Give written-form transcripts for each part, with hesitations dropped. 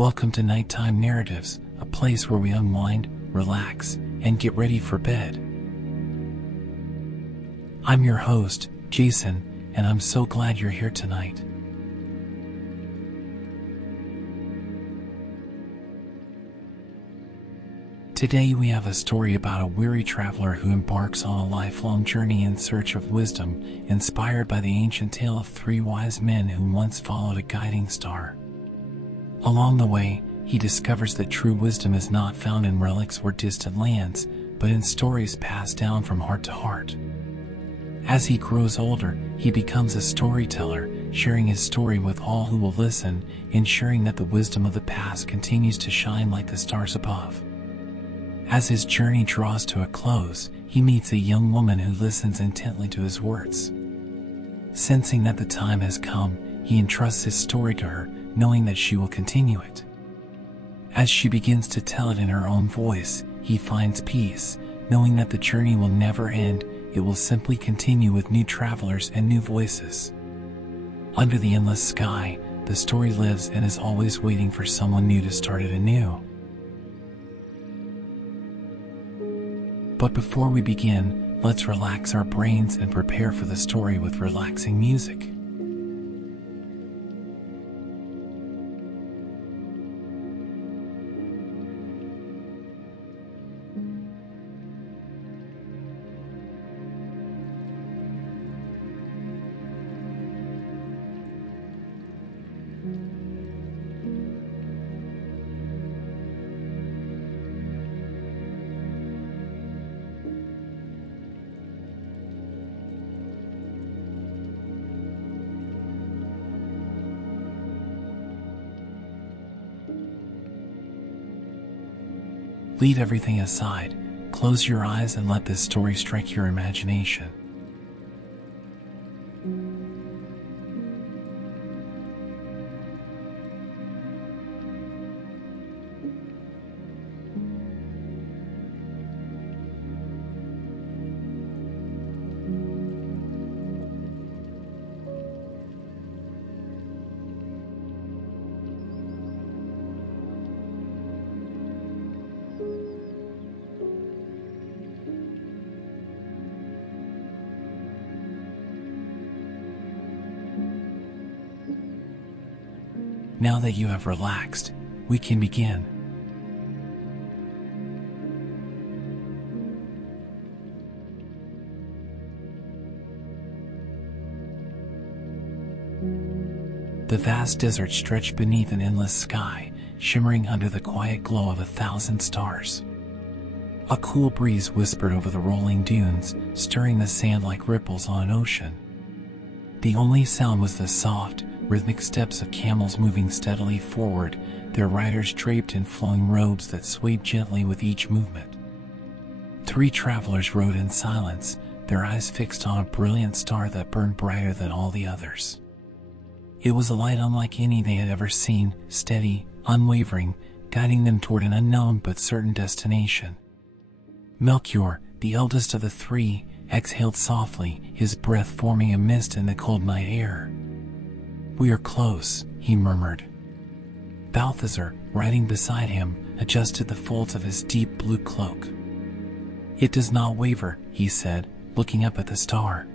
Welcome to Nighttime Narratives, a place where we unwind, relax, and get ready for bed. I'm your host, Jason, and I'm so glad you're here tonight. Today we have a story about a weary traveler who embarks on a lifelong journey in search of wisdom, inspired by the ancient tale of three wise men who once followed a guiding star. Along the way, he discovers that true wisdom is not found in relics or distant lands, but in stories passed down from heart to heart. As he grows older, he becomes a storyteller, sharing his story with all who will listen, ensuring that the wisdom of the past continues to shine like the stars above. As his journey draws to a close, he meets a young woman who listens intently to his words. Sensing that the time has come, he entrusts his story to her, knowing that she will continue it. As she begins to tell it in her own voice, he finds peace, knowing that the journey will never end, it will simply continue with new travelers and new voices. Under the endless sky, the story lives and is always waiting for someone new to start it anew. But before we begin, let's relax our brains and prepare for the story with relaxing music. Leave everything aside, close your eyes and let this story strike your imagination. Now that you have relaxed, we can begin. The vast desert stretched beneath an endless sky, shimmering under the quiet glow of 1,000 stars. A cool breeze whispered over the rolling dunes, stirring the sand like ripples on an ocean. The only sound was the soft, rhythmic steps of camels moving steadily forward, their riders draped in flowing robes that swayed gently with each movement. Three travelers rode in silence, their eyes fixed on a brilliant star that burned brighter than all the others. It was a light unlike any they had ever seen, steady, unwavering, guiding them toward an unknown but certain destination. Melchior, the eldest of the three, exhaled softly, his breath forming a mist in the cold night air. "We are close," he murmured. Balthazar, riding beside him, adjusted the folds of his deep blue cloak. "It does not waver," he said, looking up at the star.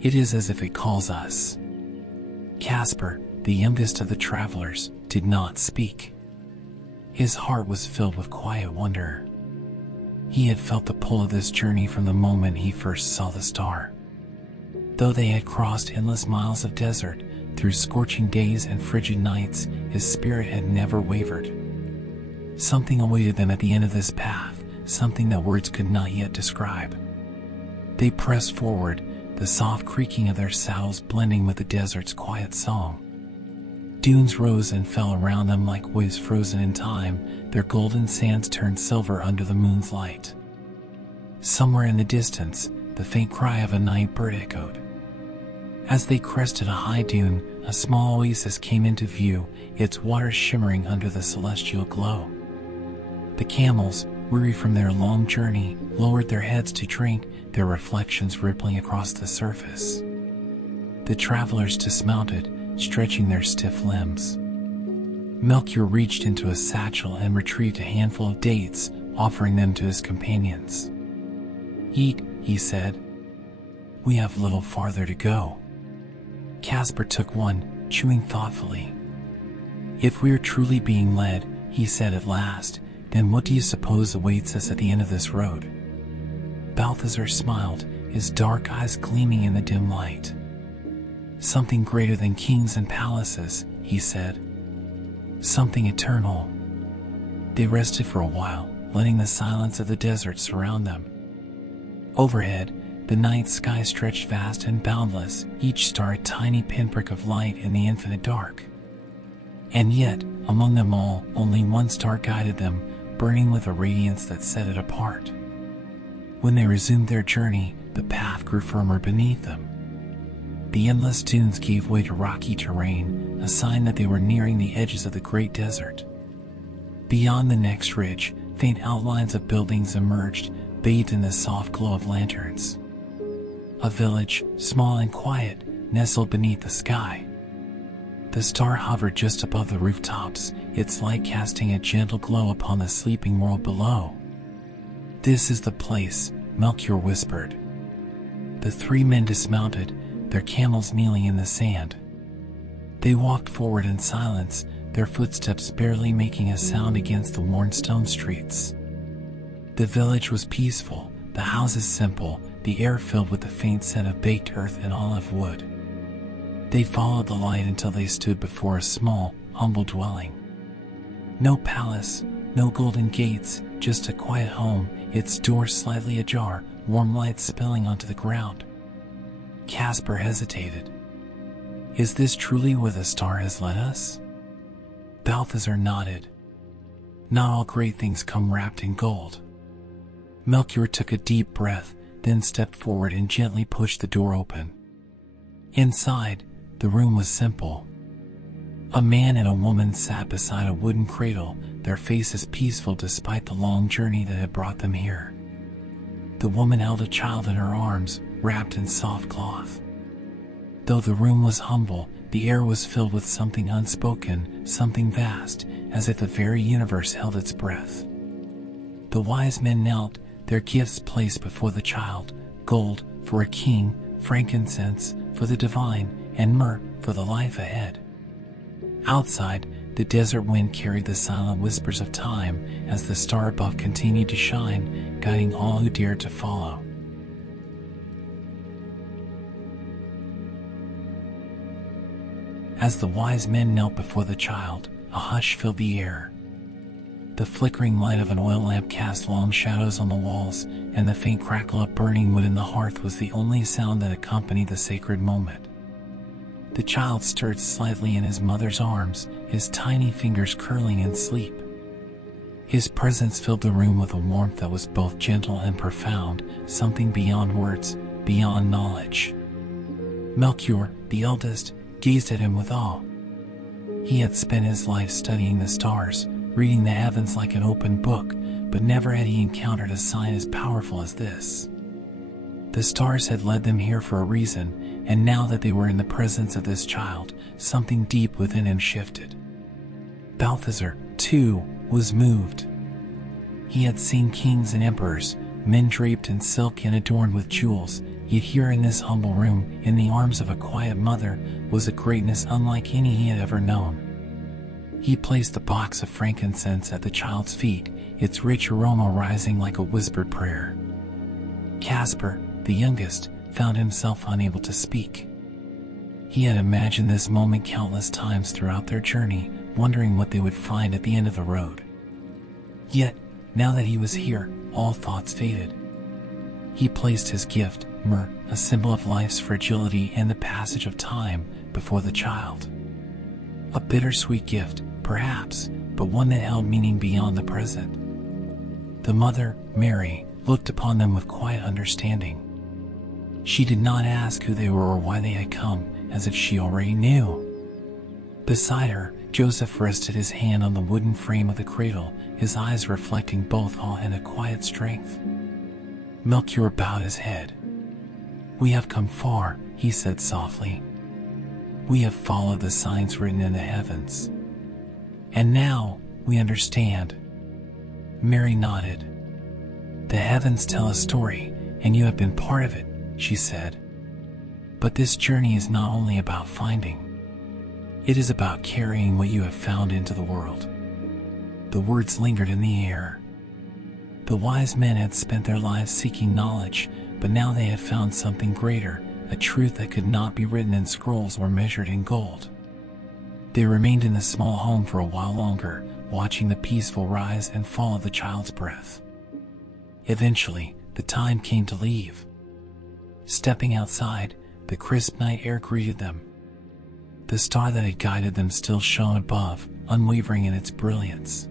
"It is as if it calls us." Caspar, the youngest of the travelers, did not speak. His heart was filled with quiet wonder. He had felt the pull of this journey from the moment he first saw the star. Though they had crossed endless miles of desert, through scorching days and frigid nights, his spirit had never wavered. Something awaited them at the end of this path, something that words could not yet describe. They pressed forward, the soft creaking of their saddles blending with the desert's quiet song. Dunes rose and fell around them like waves frozen in time, their golden sands turned silver under the moon's light. Somewhere in the distance, the faint cry of a night bird echoed. As they crested a high dune, a small oasis came into view, its waters shimmering under the celestial glow. The camels, weary from their long journey, lowered their heads to drink, their reflections rippling across the surface. The travelers dismounted, stretching their stiff limbs. Melchior reached into a satchel and retrieved a handful of dates, offering them to his companions. "Eat," he said. "We have little farther to go." Casper took one, chewing thoughtfully. "If we are truly being led," he said at last, "then what do you suppose awaits us at the end of this road?" Balthazar smiled, his dark eyes gleaming in the dim light. "Something greater than kings and palaces," he said. "Something eternal." They rested for a while, letting the silence of the desert surround them. Overhead, the night sky stretched vast and boundless, each star a tiny pinprick of light in the infinite dark. And yet, among them all, only one star guided them, burning with a radiance that set it apart. When they resumed their journey, the path grew firmer beneath them. The endless dunes gave way to rocky terrain, a sign that they were nearing the edges of the great desert. Beyond the next ridge, faint outlines of buildings emerged, bathed in the soft glow of lanterns. A village, small and quiet, nestled beneath the sky. The star hovered just above the rooftops, its light casting a gentle glow upon the sleeping world below. "This is the place," Melchior whispered. The three men dismounted, their camels kneeling in the sand. They walked forward in silence, their footsteps barely making a sound against the worn stone streets. The village was peaceful, the houses simple, the air filled with the faint scent of baked earth and olive wood. They followed the light until they stood before a small, humble dwelling. No palace, no golden gates, just a quiet home, its door slightly ajar, warm light spilling onto the ground. Casper hesitated. "Is this truly where the star has led us?" Balthazar nodded. "Not all great things come wrapped in gold." Melchior took a deep breath, then stepped forward and gently pushed the door open. Inside, the room was simple. A man and a woman sat beside a wooden cradle, their faces peaceful despite the long journey that had brought them here. The woman held a child in her arms, wrapped in soft cloth. Though the room was humble, the air was filled with something unspoken, something vast, as if the very universe held its breath. The wise men knelt, their gifts placed before the child: gold for a king, frankincense for the divine, and myrrh for the life ahead. Outside, the desert wind carried the silent whispers of time as the star above continued to shine, guiding all who dared to follow. As the wise men knelt before the child, a hush filled the air. The flickering light of an oil lamp cast long shadows on the walls, and the faint crackle of burning wood in the hearth was the only sound that accompanied the sacred moment. The child stirred slightly in his mother's arms, his tiny fingers curling in sleep. His presence filled the room with a warmth that was both gentle and profound, something beyond words, beyond knowledge. Melchior, the eldest, gazed at him with awe. He had spent his life studying the stars, reading the heavens like an open book, but never had he encountered a sign as powerful as this. The stars had led them here for a reason, and now that they were in the presence of this child, something deep within him shifted. Balthazar, too, was moved. He had seen kings and emperors, men draped in silk and adorned with jewels, yet here in this humble room, in the arms of a quiet mother, was a greatness unlike any he had ever known. He placed the box of frankincense at the child's feet, its rich aroma rising like a whispered prayer. Casper, the youngest, found himself unable to speak. He had imagined this moment countless times throughout their journey, wondering what they would find at the end of the road. Yet, now that he was here, all thoughts faded. He placed his gift, myrrh, a symbol of life's fragility and the passage of time, before the child. A bittersweet gift, perhaps, but one that held meaning beyond the present. The mother, Mary, looked upon them with quiet understanding. She did not ask who they were or why they had come, as if she already knew. Beside her, Joseph rested his hand on the wooden frame of the cradle, his eyes reflecting both awe and a quiet strength. Melchior bowed his head. "We have come far," he said softly. "We have followed the signs written in the heavens. And now, we understand. Mary nodded. The heavens tell a story, and you have been part of it, she said. But this journey is not only about finding. It is about carrying what you have found into the world. The words lingered in the air. The wise men had spent their lives seeking knowledge, but now they had found something greater, a truth that could not be written in scrolls or measured in gold. They remained in the small home for a while longer, watching the peaceful rise and fall of the child's breath. Eventually, the time came to leave. Stepping outside, the crisp night air greeted them. The star that had guided them still shone above, unwavering in its brilliance.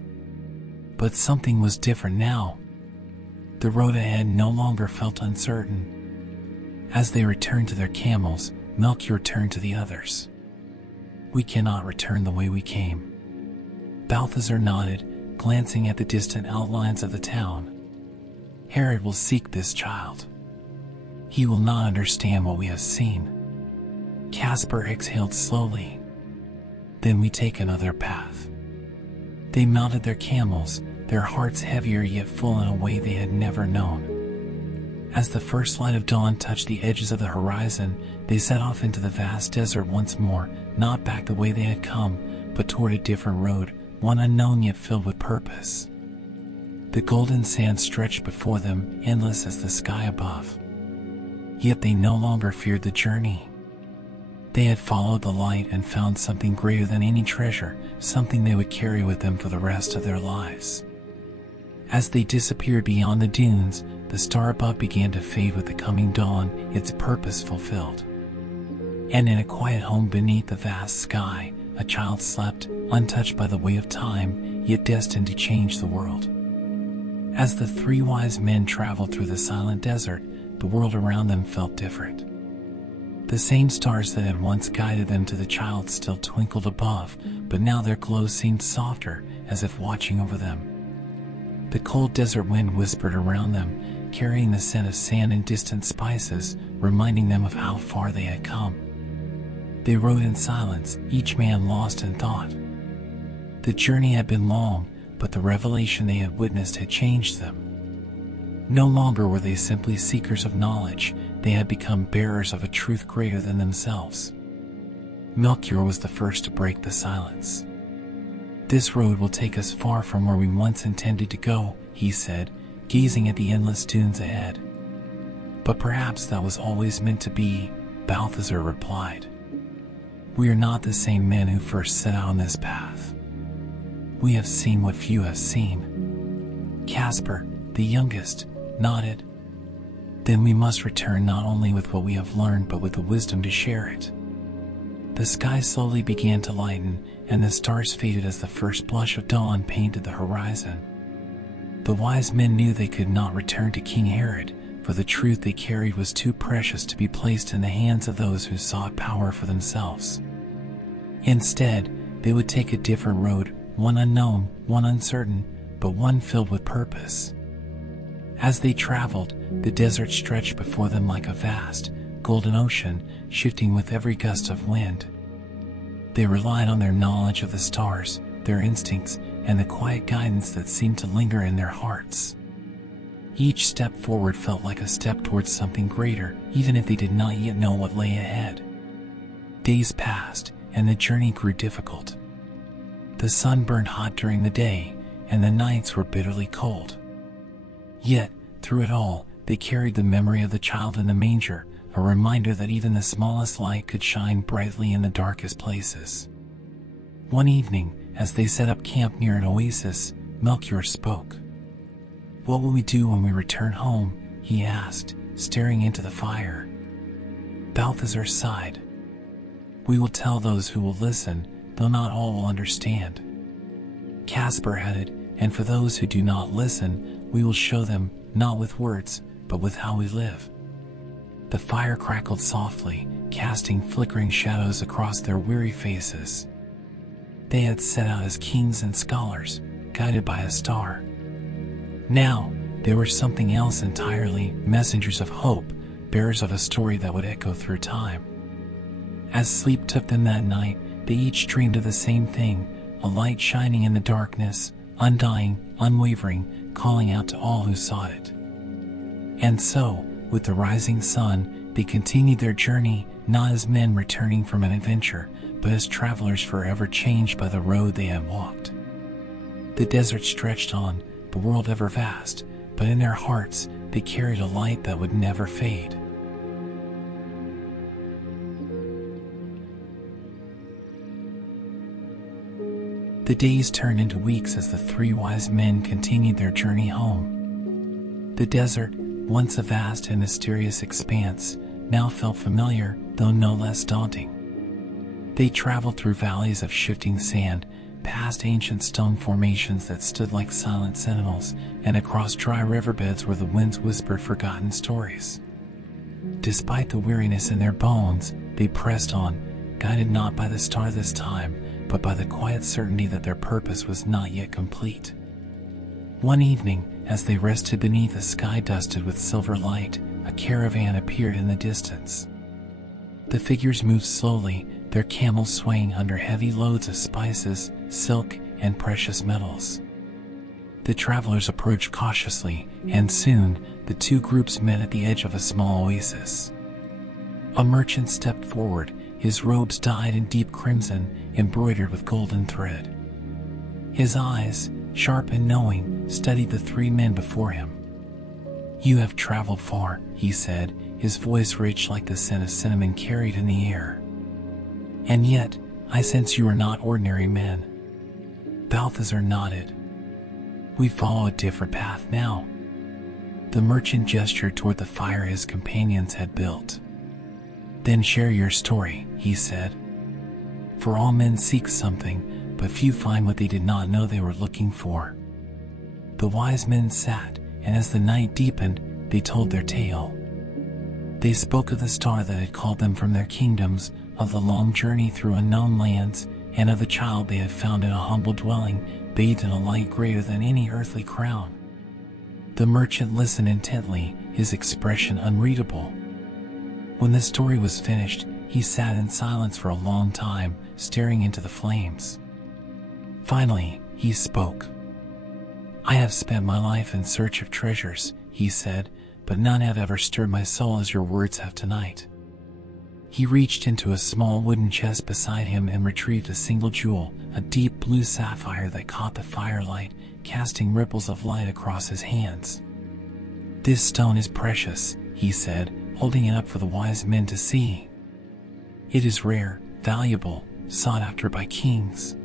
But something was different now. The road ahead no longer felt uncertain. As they returned to their camels, Melchior turned to the others. We cannot return the way we came. Balthazar nodded, glancing at the distant outlines of the town. Herod will seek this child. He will not understand what we have seen. Caspar exhaled slowly. Then we take another path. They mounted their camels, their hearts heavier yet full in a way they had never known. As the first light of dawn touched the edges of the horizon, they set off into the vast desert once more, not back the way they had come, but toward a different road, one unknown yet filled with purpose. The golden sand stretched before them, endless as the sky above. Yet they no longer feared the journey. They had followed the light and found something greater than any treasure, something they would carry with them for the rest of their lives. As they disappeared beyond the dunes, the star above began to fade with the coming dawn, its purpose fulfilled. And in a quiet home beneath the vast sky, a child slept, untouched by the weight of time, yet destined to change the world. As the three wise men traveled through the silent desert, the world around them felt different. The same stars that had once guided them to the child still twinkled above, but now their glow seemed softer, as if watching over them. The cold desert wind whispered around them, carrying the scent of sand and distant spices, reminding them of how far they had come. They rode in silence, each man lost in thought. The journey had been long, but the revelation they had witnessed had changed them. No longer were they simply seekers of knowledge, they had become bearers of a truth greater than themselves. Melchior was the first to break the silence. "This road will take us far from where we once intended to go," he said, gazing at the endless dunes ahead. "But perhaps that was always meant to be," Balthazar replied. "We are not the same men who first set out on this path. We have seen what few have seen." Caspar, the youngest, nodded. "Then we must return not only with what we have learned but with the wisdom to share it." The sky slowly began to lighten, and the stars faded as the first blush of dawn painted the horizon. The wise men knew they could not return to King Herod, for the truth they carried was too precious to be placed in the hands of those who sought power for themselves. Instead, they would take a different road, one unknown, one uncertain, but one filled with purpose. As they traveled, the desert stretched before them like a vast, golden ocean, shifting with every gust of wind. They relied on their knowledge of the stars, their instincts, and the quiet guidance that seemed to linger in their hearts. Each step forward felt like a step towards something greater, even if they did not yet know what lay ahead. Days passed, and the journey grew difficult. The sun burned hot during the day, and the nights were bitterly cold. Yet, through it all, they carried the memory of the child in the manger, a reminder that even the smallest light could shine brightly in the darkest places. One evening, as they set up camp near an oasis, Melchior spoke. "What will we do when we return home?" he asked, staring into the fire. Balthazar sighed. "We will tell those who will listen, though not all will understand." Caspar added, "And for those who do not listen, we will show them, not with words, but with how we live." The fire crackled softly, casting flickering shadows across their weary faces. They had set out as kings and scholars, guided by a star. Now, they were something else entirely, messengers of hope, bearers of a story that would echo through time. As sleep took them that night, they each dreamed of the same thing, a light shining in the darkness, undying, unwavering, calling out to all who sought it. And so, with the rising sun, they continued their journey, not as men returning from an adventure, but as travelers forever changed by the road they had walked. The desert stretched on, the world ever vast, but in their hearts they carried a light that would never fade. The days turned into weeks as the three wise men continued their journey home. The desert, once a vast and mysterious expanse, now felt familiar, though no less daunting. They traveled through valleys of shifting sand, past ancient stone formations that stood like silent sentinels, and across dry riverbeds where the winds whispered forgotten stories. Despite the weariness in their bones, they pressed on, guided not by the star this time, but by the quiet certainty that their purpose was not yet complete. One evening, as they rested beneath a sky dusted with silver light, a caravan appeared in the distance. The figures moved slowly, their camels swaying under heavy loads of spices, silk, and precious metals. The travelers approached cautiously, and soon, the two groups met at the edge of a small oasis. A merchant stepped forward, his robes dyed in deep crimson, embroidered with golden thread. His eyes, sharp and knowing, studied the three men before him. "You have traveled far," he said, his voice rich like the scent of cinnamon carried in the air. "And yet, I sense you are not ordinary men." Balthazar nodded. "We follow a different path now." The merchant gestured toward the fire his companions had built. "Then share your story," he said. "For all men seek something, but few find what they did not know they were looking for." The wise men sat, and as the night deepened, they told their tale. They spoke of the star that had called them from their kingdoms, of the long journey through unknown lands, and of the child they had found in a humble dwelling, bathed in a light greater than any earthly crown. The merchant listened intently, his expression unreadable. When the story was finished, he sat in silence for a long time, staring into the flames. Finally, he spoke. "I have spent my life in search of treasures," he said, "but none have ever stirred my soul as your words have tonight." He reached into a small wooden chest beside him and retrieved a single jewel, a deep blue sapphire that caught the firelight, casting ripples of light across his hands. "This stone is precious," he said, holding it up for the wise men to see. "It is rare, valuable, sought after by kings.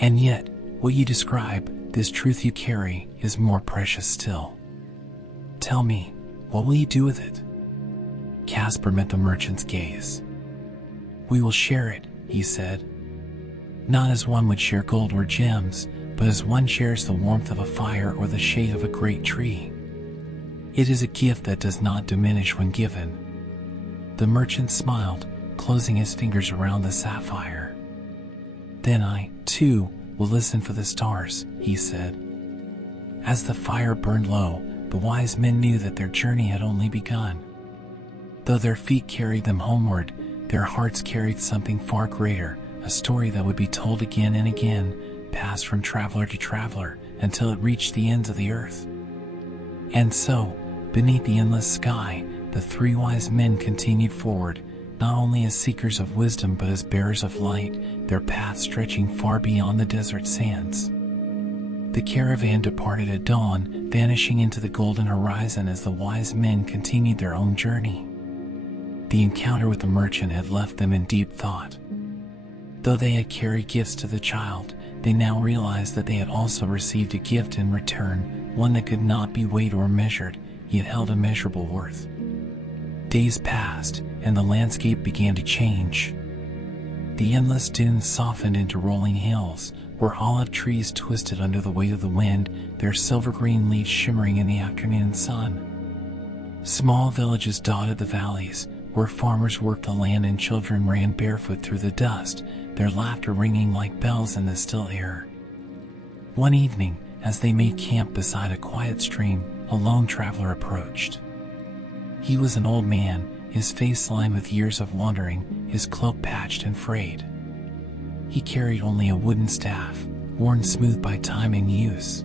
And yet, what you describe, this truth you carry, is more precious still. Tell me, what will you do with it?" Caspar met the merchant's gaze. "We will share it," he said. "Not as one would share gold or gems, but as one shares the warmth of a fire or the shade of a great tree. It is a gift that does not diminish when given." The merchant smiled, closing his fingers around the sapphire. "Then I, too, will listen for the stars," he said. As the fire burned low, the wise men knew that their journey had only begun. Though their feet carried them homeward, their hearts carried something far greater, a story that would be told again and again, passed from traveler to traveler, until it reached the ends of the earth. And so, beneath the endless sky, the three wise men continued forward, not only as seekers of wisdom but as bearers of light, their path stretching far beyond the desert sands. The caravan departed at dawn, vanishing into the golden horizon as the wise men continued their own journey. The encounter with the merchant had left them in deep thought. Though they had carried gifts to the child, they now realized that they had also received a gift in return, one that could not be weighed or measured, yet held immeasurable worth. Days passed, and the landscape began to change. The endless dunes softened into rolling hills, where olive trees twisted under the weight of the wind, their silver-green leaves shimmering in the afternoon sun. Small villages dotted the valleys, where farmers worked the land and children ran barefoot through the dust, their laughter ringing like bells in the still air. One evening, as they made camp beside a quiet stream, a lone traveler approached. He was an old man, his face lined with years of wandering, his cloak patched and frayed. He carried only a wooden staff, worn smooth by time and use.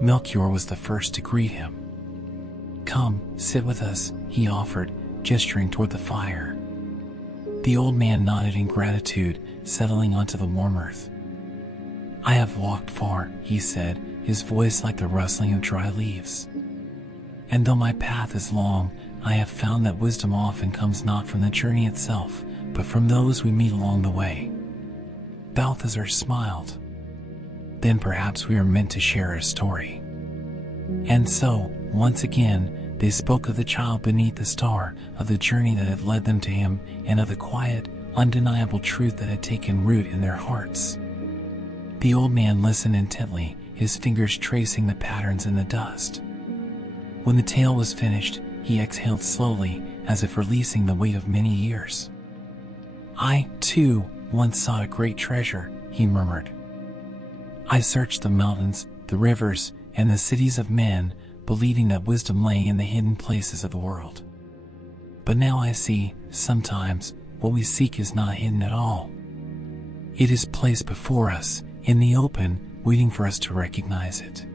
Melchior was the first to greet him. "Come, sit with us," he offered, gesturing toward the fire. The old man nodded in gratitude, settling onto the warm earth. "I have walked far," he said, his voice like the rustling of dry leaves. "And though my path is long, I have found that wisdom often comes not from the journey itself, but from those we meet along the way." Balthazar smiled. "Then perhaps we are meant to share a story." And so, once again, they spoke of the child beneath the star, of the journey that had led them to him, and of the quiet, undeniable truth that had taken root in their hearts. The old man listened intently, his fingers tracing the patterns in the dust. When the tale was finished, he exhaled slowly, as if releasing the weight of many years. "I, too, once saw a great treasure," he murmured. "I searched the mountains, the rivers, and the cities of men, believing that wisdom lay in the hidden places of the world. But now I see, sometimes, what we seek is not hidden at all. It is placed before us, in the open, waiting for us to recognize it."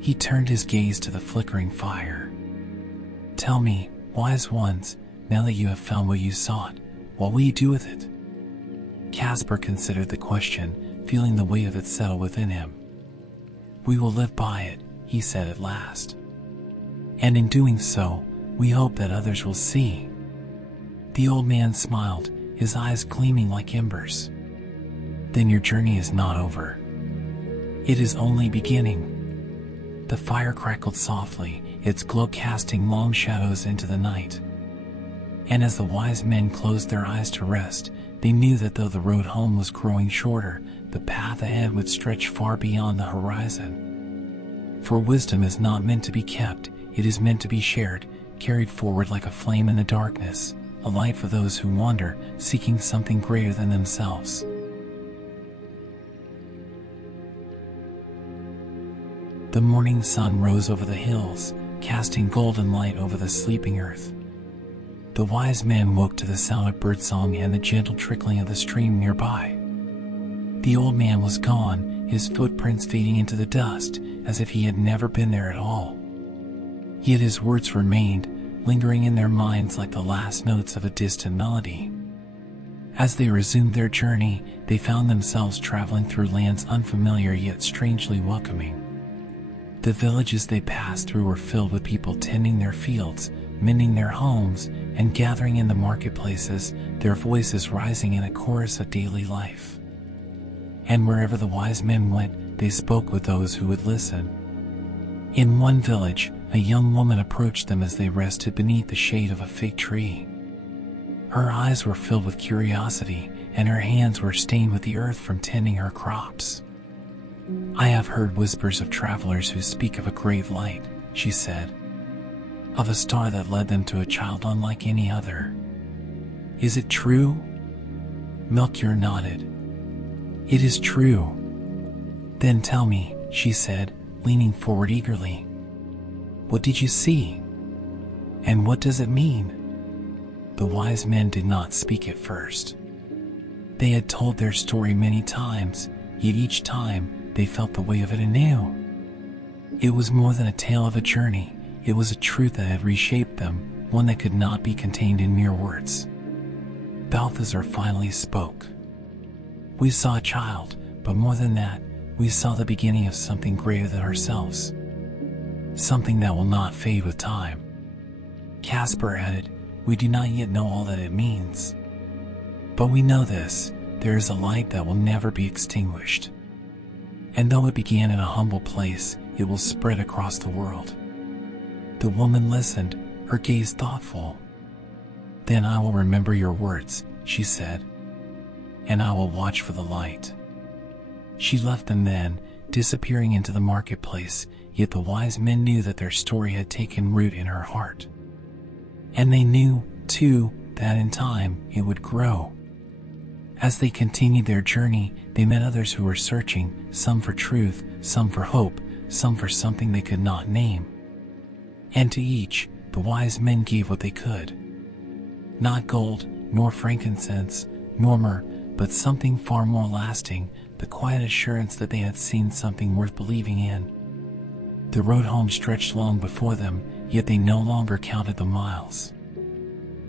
He turned his gaze to the flickering fire. "Tell me, wise ones, now that you have found what you sought, what will you do with it?" Caspar considered the question, feeling the weight of it settle within him. "We will live by it," he said at last. "And in doing so, we hope that others will see." The old man smiled, his eyes gleaming like embers. "Then your journey is not over. It is only beginning." The fire crackled softly, its glow casting long shadows into the night. And as the wise men closed their eyes to rest, they knew that though the road home was growing shorter, the path ahead would stretch far beyond the horizon. For wisdom is not meant to be kept, it is meant to be shared, carried forward like a flame in the darkness, a light for those who wander, seeking something greater than themselves. The morning sun rose over the hills, casting golden light over the sleeping earth. The wise men woke to the sound of birdsong and the gentle trickling of the stream nearby. The old man was gone, his footprints fading into the dust, as if he had never been there at all. Yet his words remained, lingering in their minds like the last notes of a distant melody. As they resumed their journey, they found themselves traveling through lands unfamiliar yet strangely welcoming. The villages they passed through were filled with people tending their fields, mending their homes, and gathering in the marketplaces, their voices rising in a chorus of daily life. And wherever the wise men went, they spoke with those who would listen. In one village, a young woman approached them as they rested beneath the shade of a fig tree. Her eyes were filled with curiosity, and her hands were stained with the earth from tending her crops. "I have heard whispers of travelers who speak of a great light," she said, "of a star that led them to a child unlike any other. Is it true?" Melchior nodded. "It is true." "Then tell me," she said, leaning forward eagerly. "What did you see? And what does it mean?" The wise men did not speak at first. They had told their story many times, yet each time they felt the weight of it anew. It was more than a tale of a journey, it was a truth that had reshaped them, one that could not be contained in mere words. Balthazar finally spoke. "We saw a child, but more than that, we saw the beginning of something greater than ourselves. Something that will not fade with time." Caspar added, "We do not yet know all that it means. But we know this, there is a light that will never be extinguished. And though it began in a humble place, it will spread across the world." The woman listened, her gaze thoughtful. "Then I will remember your words," she said, "and I will watch for the light." She left them then, disappearing into the marketplace, yet the wise men knew that their story had taken root in her heart. And they knew, too, that in time it would grow. As they continued their journey, they met others who were searching, some for truth, some for hope, some for something they could not name. And to each, the wise men gave what they could. Not gold, nor frankincense, nor myrrh, but something far more lasting, the quiet assurance that they had seen something worth believing in. The road home stretched long before them, yet they no longer counted the miles.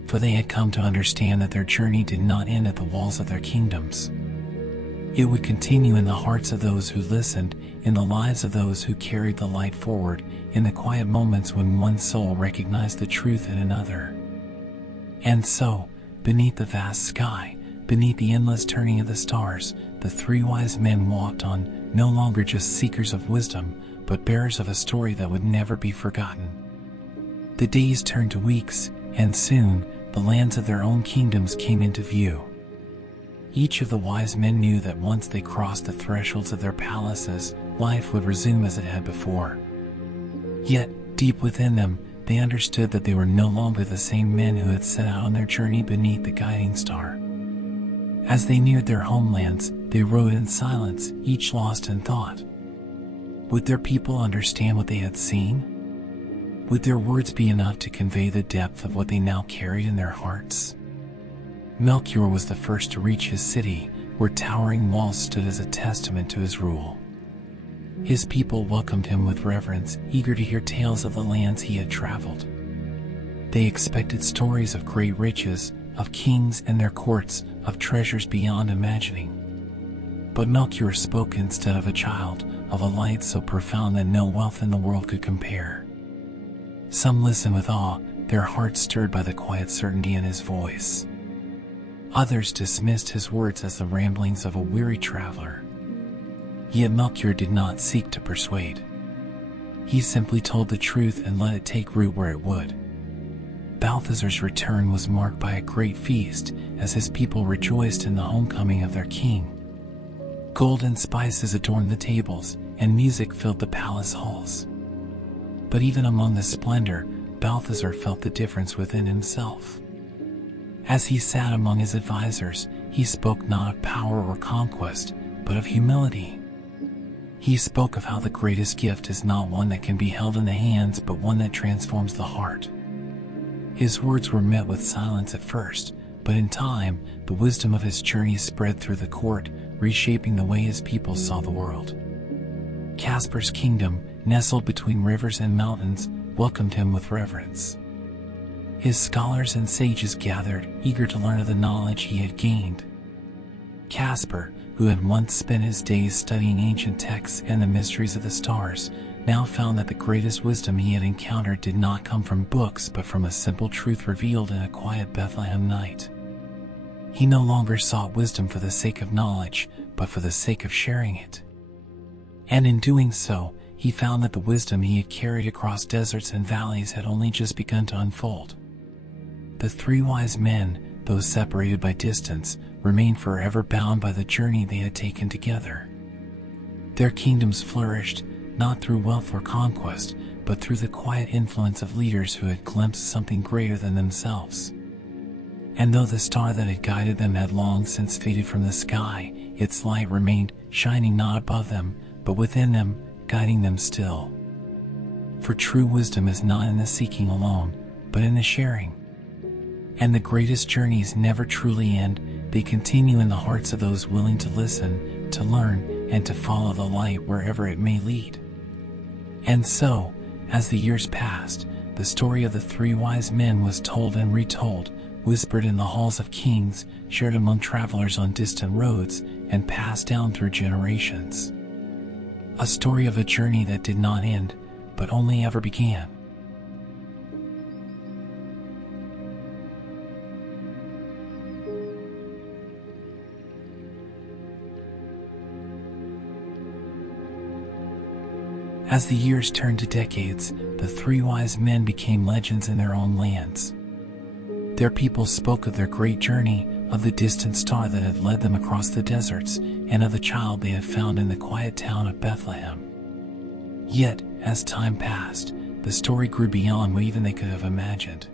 For they had come to understand that their journey did not end at the walls of their kingdoms. It would continue in the hearts of those who listened, in the lives of those who carried the light forward, in the quiet moments when one soul recognized the truth in another. And so, beneath the vast sky, beneath the endless turning of the stars, the three wise men walked on, no longer just seekers of wisdom, but bearers of a story that would never be forgotten. The days turned to weeks, and soon, the lands of their own kingdoms came into view. Each of the wise men knew that once they crossed the thresholds of their palaces, life would resume as it had before. Yet, deep within them, they understood that they were no longer the same men who had set out on their journey beneath the guiding star. As they neared their homelands, they rode in silence, each lost in thought. Would their people understand what they had seen? Would their words be enough to convey the depth of what they now carried in their hearts? Melchior was the first to reach his city, where towering walls stood as a testament to his rule. His people welcomed him with reverence, eager to hear tales of the lands he had traveled. They expected stories of great riches, of kings and their courts, of treasures beyond imagining. But Melchior spoke instead of a child, of a light so profound that no wealth in the world could compare. Some listened with awe, their hearts stirred by the quiet certainty in his voice. Others dismissed his words as the ramblings of a weary traveler. Yet Melchior did not seek to persuade. He simply told the truth and let it take root where it would. Balthazar's return was marked by a great feast, as his people rejoiced in the homecoming of their king. Gold and spices adorned the tables, and music filled the palace halls. But even among the splendor, Balthazar felt the difference within himself. As he sat among his advisors, he spoke not of power or conquest, but of humility. He spoke of how the greatest gift is not one that can be held in the hands, but one that transforms the heart. His words were met with silence at first, but in time, the wisdom of his journey spread through the court, reshaping the way his people saw the world. Caspar's kingdom, nestled between rivers and mountains, welcomed him with reverence. His scholars and sages gathered, eager to learn of the knowledge he had gained. Caspar, who had once spent his days studying ancient texts and the mysteries of the stars, now found that the greatest wisdom he had encountered did not come from books but from a simple truth revealed in a quiet Bethlehem night. He no longer sought wisdom for the sake of knowledge, but for the sake of sharing it. And in doing so, he found that the wisdom he had carried across deserts and valleys had only just begun to unfold. The three wise men, though separated by distance, remained forever bound by the journey they had taken together. Their kingdoms flourished, not through wealth or conquest, but through the quiet influence of leaders who had glimpsed something greater than themselves. And though the star that had guided them had long since faded from the sky, its light remained, shining not above them, but within them, guiding them still. For true wisdom is not in the seeking alone, but in the sharing. And the greatest journeys never truly end, they continue in the hearts of those willing to listen, to learn, and to follow the light wherever it may lead. And so, as the years passed, the story of the three wise men was told and retold, whispered in the halls of kings, shared among travelers on distant roads, and passed down through generations. A story of a journey that did not end, but only ever began. As the years turned to decades, the three wise men became legends in their own lands. Their people spoke of their great journey, of the distant star that had led them across the deserts, and of the child they had found in the quiet town of Bethlehem. Yet, as time passed, the story grew beyond what even they could have imagined.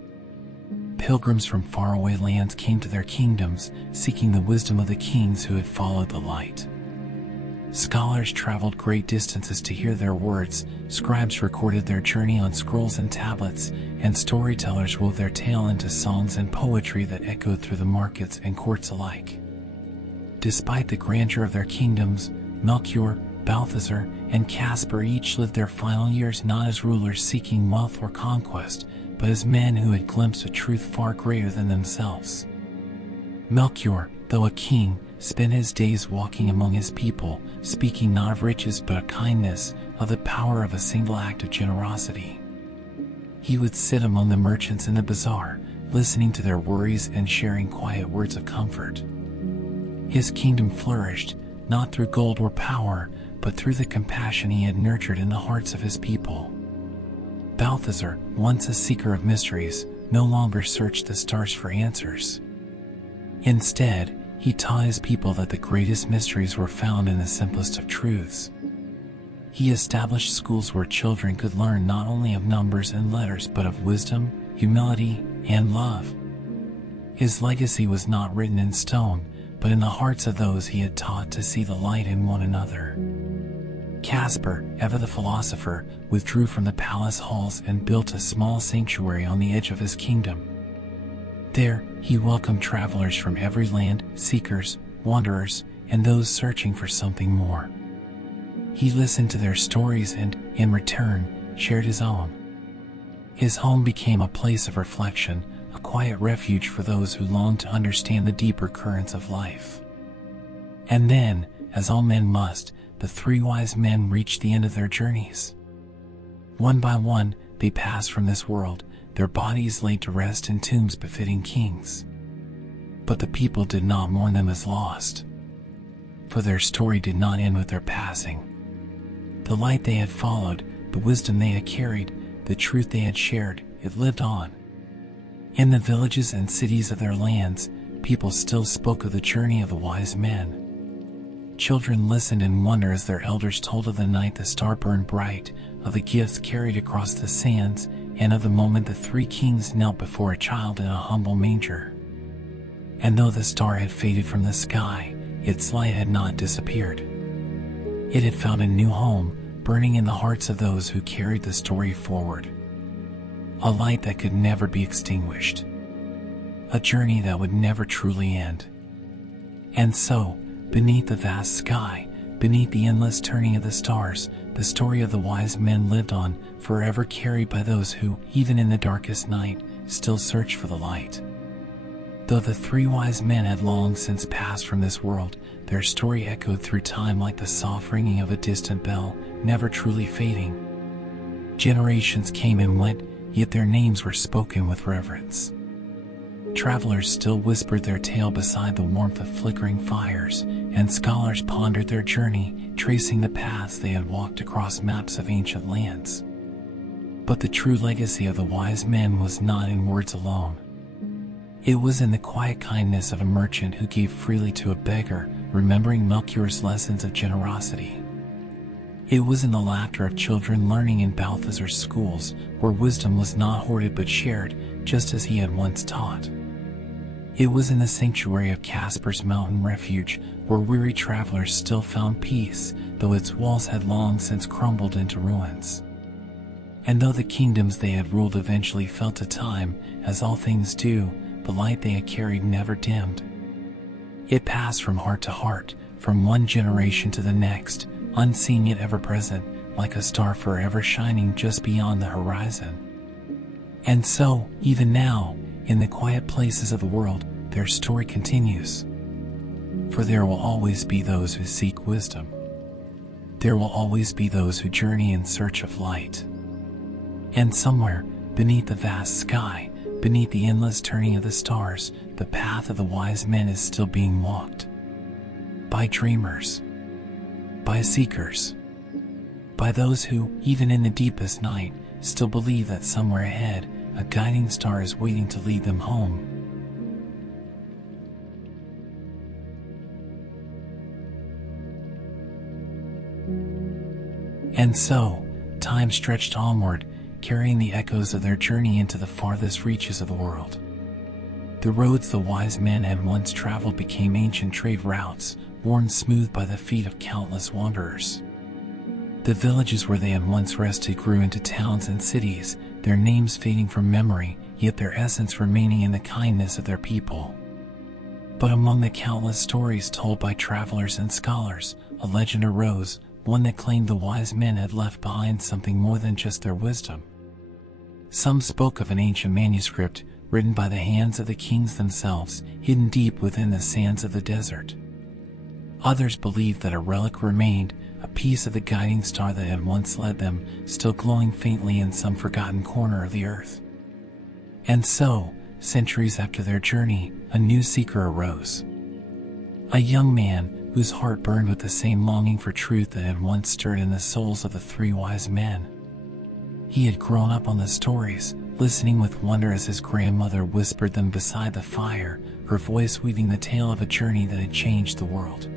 Pilgrims from faraway lands came to their kingdoms, seeking the wisdom of the kings who had followed the light. Scholars traveled great distances to hear their words, scribes recorded their journey on scrolls and tablets, and storytellers wove their tale into songs and poetry that echoed through the markets and courts alike. Despite the grandeur of their kingdoms, Melchior, Balthazar, and Caspar each lived their final years not as rulers seeking wealth or conquest, but as men who had glimpsed a truth far greater than themselves. Melchior, though a king, spent his days walking among his people, speaking not of riches but of kindness, of the power of a single act of generosity. He would sit among the merchants in the bazaar, listening to their worries and sharing quiet words of comfort. His kingdom flourished, not through gold or power, but through the compassion he had nurtured in the hearts of his people. Balthazar, once a seeker of mysteries, no longer searched the stars for answers. Instead, he taught his people that the greatest mysteries were found in the simplest of truths. He established schools where children could learn not only of numbers and letters but of wisdom, humility, and love. His legacy was not written in stone, but in the hearts of those he had taught to see the light in one another. Caspar, ever the philosopher, withdrew from the palace halls and built a small sanctuary on the edge of his kingdom. There, he welcomed travelers from every land, seekers, wanderers, and those searching for something more. He listened to their stories and, in return, shared his own. His home became a place of reflection, a quiet refuge for those who longed to understand the deeper currents of life. And then, as all men must, the three wise men reached the end of their journeys. One by one, they passed from this world, their bodies laid to rest in tombs befitting kings. But the people did not mourn them as lost, for their story did not end with their passing. The light they had followed, the wisdom they had carried, the truth they had shared, it lived on. In the villages and cities of their lands, people still spoke of the journey of the wise men. Children listened in wonder as their elders told of the night the star burned bright, of the gifts carried across the sands, and of the moment the three kings knelt before a child in a humble manger. And though the star had faded from the sky, its light had not disappeared. It had found a new home, burning in the hearts of those who carried the story forward. A light that could never be extinguished. A journey that would never truly end. And so, beneath the vast sky, beneath the endless turning of the stars, the story of the wise men lived on, forever carried by those who, even in the darkest night, still search for the light. Though the three wise men had long since passed from this world, their story echoed through time like the soft ringing of a distant bell, never truly fading. Generations came and went, yet their names were spoken with reverence. Travelers still whispered their tale beside the warmth of flickering fires, and scholars pondered their journey, tracing the paths they had walked across maps of ancient lands. But the true legacy of the wise men was not in words alone. It was in the quiet kindness of a merchant who gave freely to a beggar, remembering Melchior's lessons of generosity. It was in the laughter of children learning in Balthazar's schools, where wisdom was not hoarded but shared, just as he had once taught. It was in the sanctuary of Caspar's mountain refuge, where weary travelers still found peace, though its walls had long since crumbled into ruins. And though the kingdoms they had ruled eventually fell to time, as all things do, the light they had carried never dimmed. It passed from heart to heart, from one generation to the next, unseen yet ever present, like a star forever shining just beyond the horizon. And so, even now, in the quiet places of the world, their story continues. For there will always be those who seek wisdom. There will always be those who journey in search of light. And somewhere, beneath the vast sky, beneath the endless turning of the stars, the path of the wise men is still being walked. By dreamers. By seekers. By those who, even in the deepest night, still believe that somewhere ahead, a guiding star is waiting to lead them home. And so, time stretched onward, carrying the echoes of their journey into the farthest reaches of the world. The roads the wise men had once traveled became ancient trade routes, worn smooth by the feet of countless wanderers. The villages where they had once rested grew into towns and cities, their names fading from memory, yet their essence remaining in the kindness of their people. But among the countless stories told by travelers and scholars, a legend arose, one that claimed the wise men had left behind something more than just their wisdom. Some spoke of an ancient manuscript written by the hands of the kings themselves, hidden deep within the sands of the desert. Others believed that a relic remained, a piece of the guiding star that had once led them, still glowing faintly in some forgotten corner of the earth. And so, centuries after their journey, a new seeker arose. A young man whose heart burned with the same longing for truth that had once stirred in the souls of the three wise men. He had grown up on the stories, listening with wonder as his grandmother whispered them beside the fire, her voice weaving the tale of a journey that had changed the world.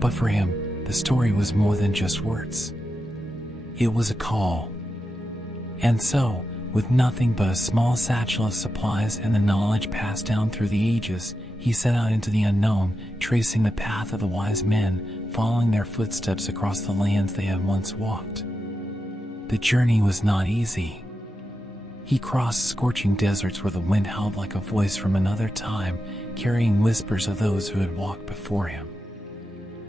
But for him, the story was more than just words. It was a call. And so, with nothing but a small satchel of supplies and the knowledge passed down through the ages, he set out into the unknown, tracing the path of the wise men, following their footsteps across the lands they had once walked. The journey was not easy. He crossed scorching deserts where the wind howled like a voice from another time, carrying whispers of those who had walked before him.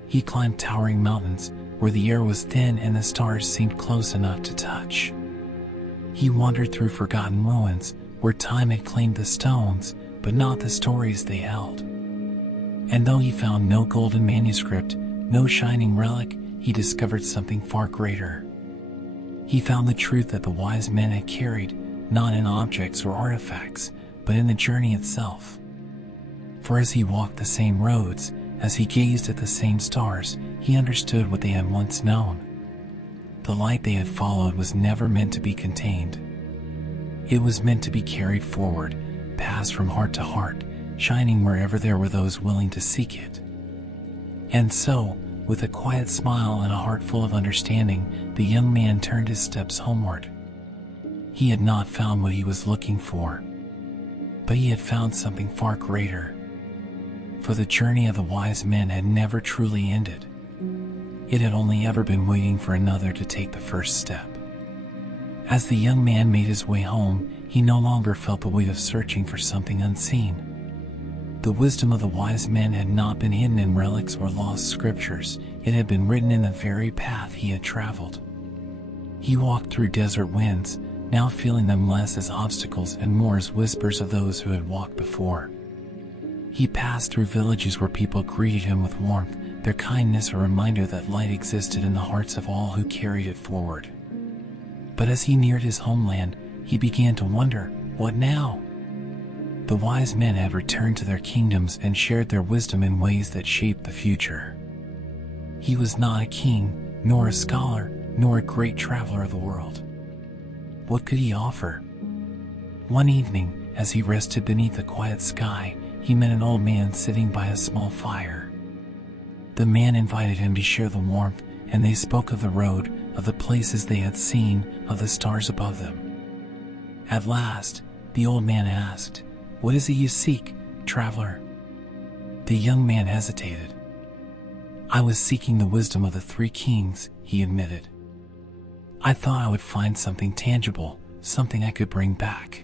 He climbed towering mountains where the air was thin and the stars seemed close enough to touch. He wandered through forgotten ruins where time had claimed the stones, but not the stories they held. And though he found no golden manuscript, no shining relic, he discovered something far greater. He found the truth that the wise men had carried, not in objects or artifacts, but in the journey itself. For as he walked the same roads, as he gazed at the same stars, he understood what they had once known. The light they had followed was never meant to be contained. It was meant to be carried forward, passed from heart to heart, shining wherever there were those willing to seek it. And so, with a quiet smile and a heart full of understanding, the young man turned his steps homeward. He had not found what he was looking for, but he had found something far greater. For the journey of the wise men had never truly ended. It had only ever been waiting for another to take the first step. As the young man made his way home, he no longer felt the weight of searching for something unseen. The wisdom of the wise men had not been hidden in relics or lost scriptures, it had been written in the very path he had traveled. He walked through desert winds, now feeling them less as obstacles and more as whispers of those who had walked before. He passed through villages where people greeted him with warmth, their kindness a reminder that light existed in the hearts of all who carried it forward. But as he neared his homeland, he began to wonder, what now? The wise men had returned to their kingdoms and shared their wisdom in ways that shaped the future. He was not a king, nor a scholar, nor a great traveler of the world. What could he offer? One evening, as he rested beneath a quiet sky, he met an old man sitting by a small fire. The man invited him to share the warmth, and they spoke of the road, of the places they had seen, of the stars above them. At last, the old man asked, "What is it you seek, traveler?" The young man hesitated. "I was seeking the wisdom of the three kings," he admitted. "I thought I would find something tangible, something I could bring back.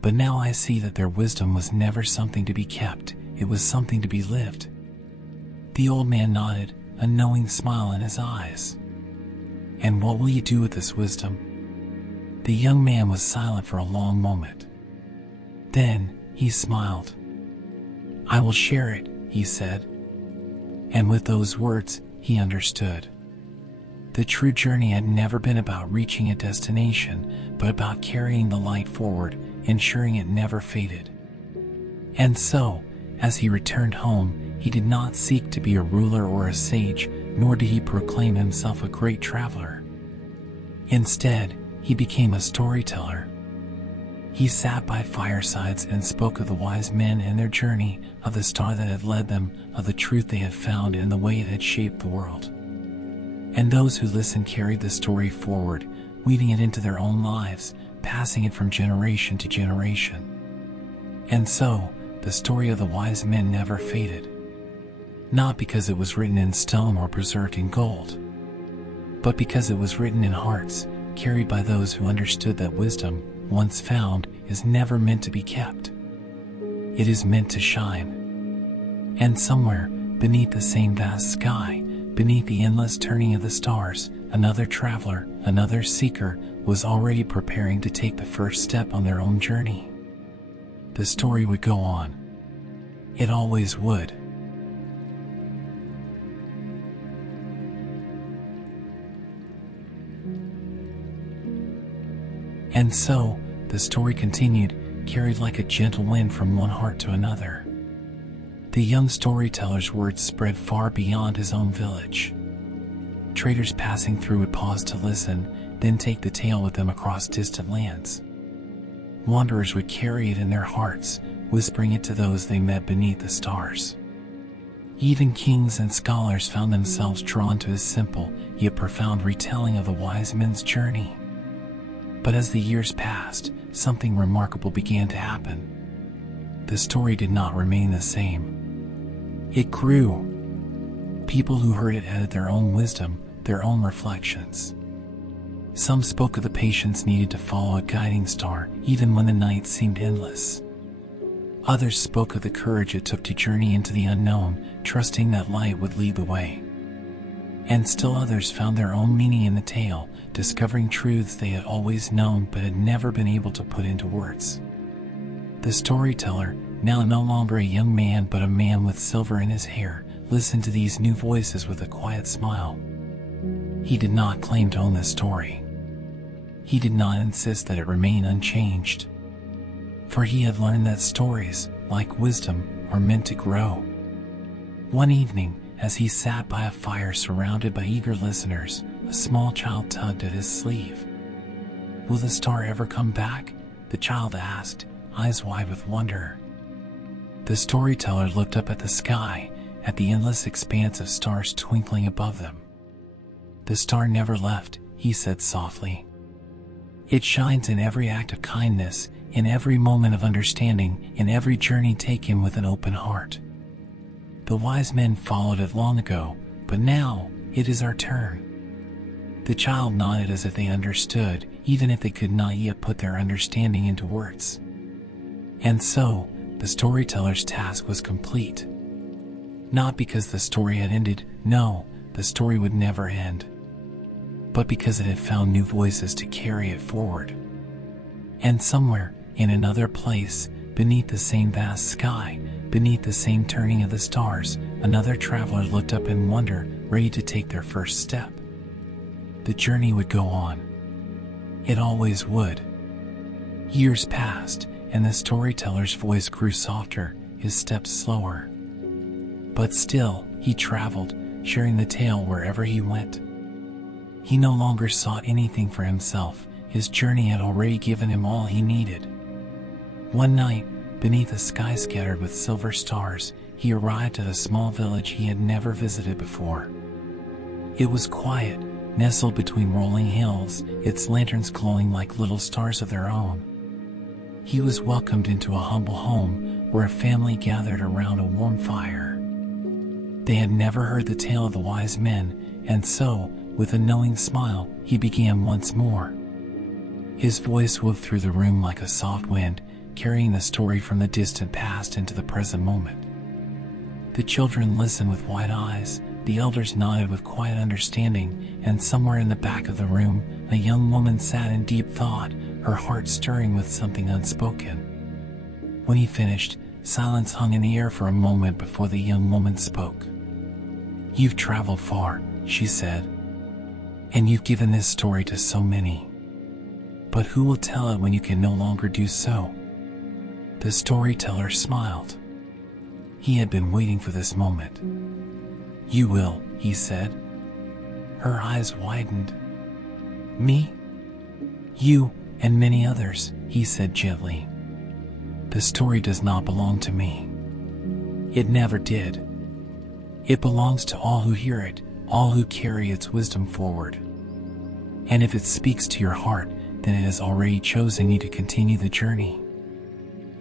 But now I see that their wisdom was never something to be kept, it was something to be lived." The old man nodded, a knowing smile in his eyes. "And what will you do with this wisdom?" The young man was silent for a long moment. Then, he smiled. "I will share it," he said. And with those words, he understood. The true journey had never been about reaching a destination, but about carrying the light forward, ensuring it never faded. And so, as he returned home, he did not seek to be a ruler or a sage, nor did he proclaim himself a great traveler. Instead, he became a storyteller. He sat by firesides and spoke of the wise men and their journey, of the star that had led them, of the truth they had found and the way it had shaped the world. And those who listened carried the story forward, weaving it into their own lives, passing it from generation to generation. And so, the story of the wise men never faded. Not because it was written in stone or preserved in gold, but because it was written in hearts, carried by those who understood that wisdom, once found, is never meant to be kept. It is meant to shine. And somewhere, beneath the same vast sky, beneath the endless turning of the stars, another traveler, another seeker, was already preparing to take the first step on their own journey. The story would go on. It always would. And so, the story continued, carried like a gentle wind from one heart to another. The young storyteller's words spread far beyond his own village. Traders passing through would pause to listen, then take the tale with them across distant lands. Wanderers would carry it in their hearts, whispering it to those they met beneath the stars. Even kings and scholars found themselves drawn to his simple, yet profound retelling of the wise men's journey. But as the years passed, something remarkable began to happen. The story did not remain the same. It grew. People who heard it added their own wisdom, their own reflections. Some spoke of the patience needed to follow a guiding star, even when the night seemed endless. Others spoke of the courage it took to journey into the unknown, trusting that light would lead the way. And still others found their own meaning in the tale, discovering truths they had always known but had never been able to put into words. The storyteller, now no longer a young man but a man with silver in his hair, listened to these new voices with a quiet smile. He did not claim to own the story. He did not insist that it remain unchanged. For he had learned that stories, like wisdom, are meant to grow. One evening, as he sat by a fire surrounded by eager listeners, a small child tugged at his sleeve. "Will the star ever come back?" the child asked, eyes wide with wonder. The storyteller looked up at the sky, at the endless expanse of stars twinkling above them. "The star never left," he said softly. "It shines in every act of kindness, in every moment of understanding, in every journey taken with an open heart. The wise men followed it long ago, but now it is our turn." The child nodded as if they understood, even if they could not yet put their understanding into words. And so, the storyteller's task was complete. Not because the story had ended, no, the story would never end, but because it had found new voices to carry it forward. And somewhere, in another place, beneath the same vast sky, beneath the same turning of the stars, another traveler looked up in wonder, ready to take their first step. The journey would go on. It always would. Years passed, and the storyteller's voice grew softer, his steps slower. But still, he traveled, sharing the tale wherever he went. He no longer sought anything for himself. His journey had already given him all he needed. One night, beneath a sky scattered with silver stars, he arrived at a small village he had never visited before. It was quiet, nestled between rolling hills, its lanterns glowing like little stars of their own. He was welcomed into a humble home, where a family gathered around a warm fire. They had never heard the tale of the wise men, and so, with a knowing smile, he began once more. His voice wove through the room like a soft wind, carrying the story from the distant past into the present moment. The children listened with wide eyes, the elders nodded with quiet understanding, and somewhere in the back of the room, a young woman sat in deep thought, her heart stirring with something unspoken. When he finished, silence hung in the air for a moment before the young woman spoke. "You've traveled far," she said, "and you've given this story to so many. But who will tell it when you can no longer do so?" The storyteller smiled. He had been waiting for this moment. "You will," he said. Her eyes widened. "Me?" "You, and many others," he said gently. "The story does not belong to me. It never did. It belongs to all who hear it, all who carry its wisdom forward. And if it speaks to your heart, then it has already chosen you to continue the journey."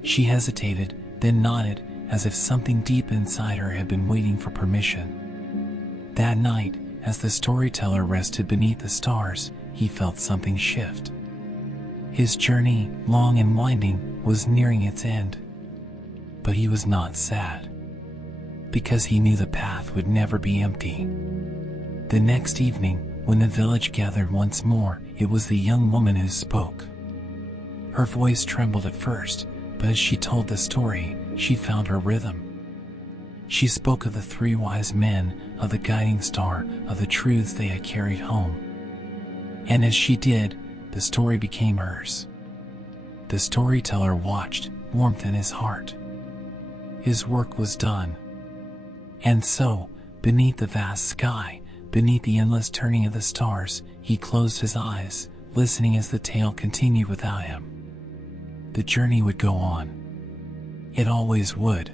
She hesitated, then nodded, as if something deep inside her had been waiting for permission. That night, as the storyteller rested beneath the stars, he felt something shift. His journey, long and winding, was nearing its end. But he was not sad. because he knew the path would never be empty. The next evening, when the village gathered once more, it was the young woman who spoke. Her voice trembled at first, but as she told the story, she found her rhythm. She spoke of the three wise men, of the guiding star, of the truths they had carried home. And as she did, the story became hers. The storyteller watched, warmth in his heart. His work was done. And so, beneath the vast sky, beneath the endless turning of the stars, he closed his eyes, listening as the tale continued without him. The journey would go on. It always would.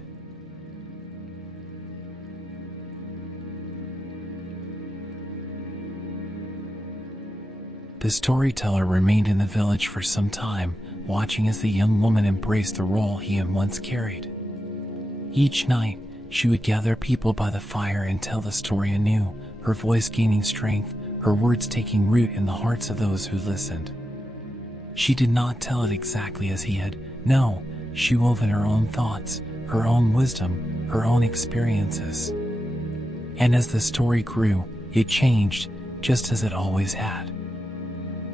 The storyteller remained in the village for some time, watching as the young woman embraced the role he had once carried. Each night, she would gather people by the fire and tell the story anew, her voice gaining strength, her words taking root in the hearts of those who listened. She did not tell it exactly as he had. No, she wove in her own thoughts, her own wisdom, her own experiences. And as the story grew, it changed, just as it always had.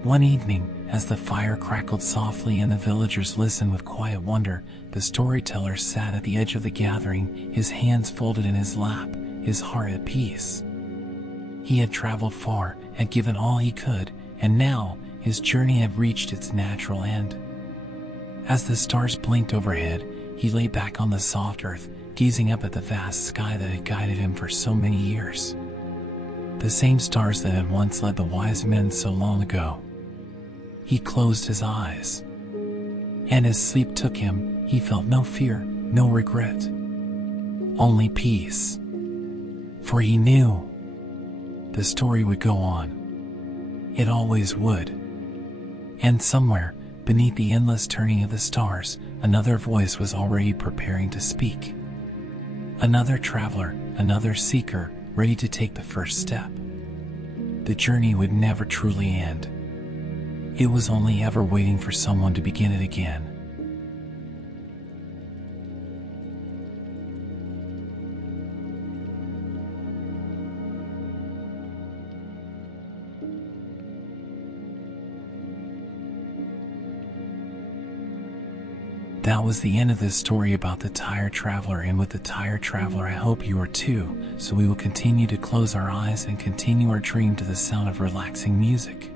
One evening, as the fire crackled softly and the villagers listened with quiet wonder, the storyteller sat at the edge of the gathering, his hands folded in his lap, his heart at peace. He had traveled far, had given all he could, and now his journey had reached its natural end. As the stars blinked overhead, he lay back on the soft earth, gazing up at the vast sky that had guided him for so many years. The same stars that had once led the wise men so long ago. He closed his eyes. And as sleep took him, he felt no fear, no regret. Only peace. For he knew the story would go on. It always would. And somewhere, beneath the endless turning of the stars, another voice was already preparing to speak. Another traveler, another seeker, ready to take the first step. The journey would never truly end. It was only ever waiting for someone to begin it again. That was the end of this story about the tired traveler, and with the tired traveler I hope you are too, so we will continue to close our eyes and continue our dream to the sound of relaxing music.